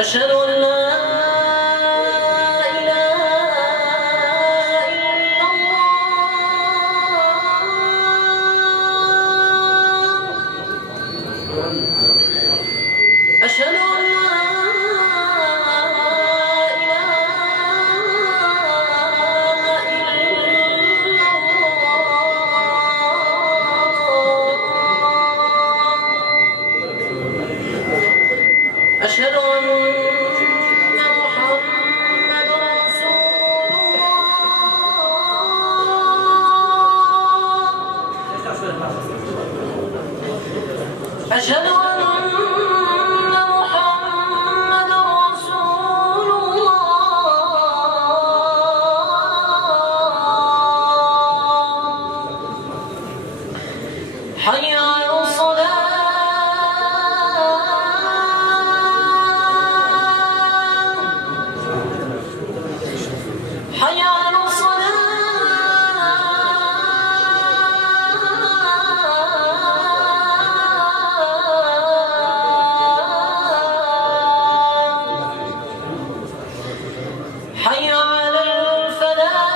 أشهد أن لا أشهد أن لا إله إلا الله أشهد أن محمد رسول الله أشهد أن حي على الصلاة حي على الصلاة حي على الفلاح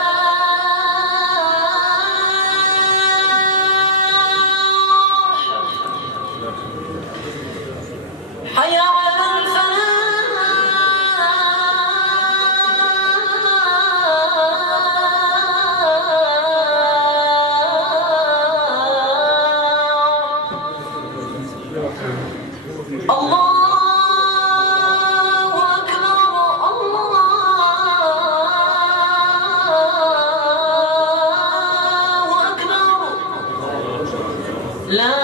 حي على الفلاح الله أكبر الله أكبر لا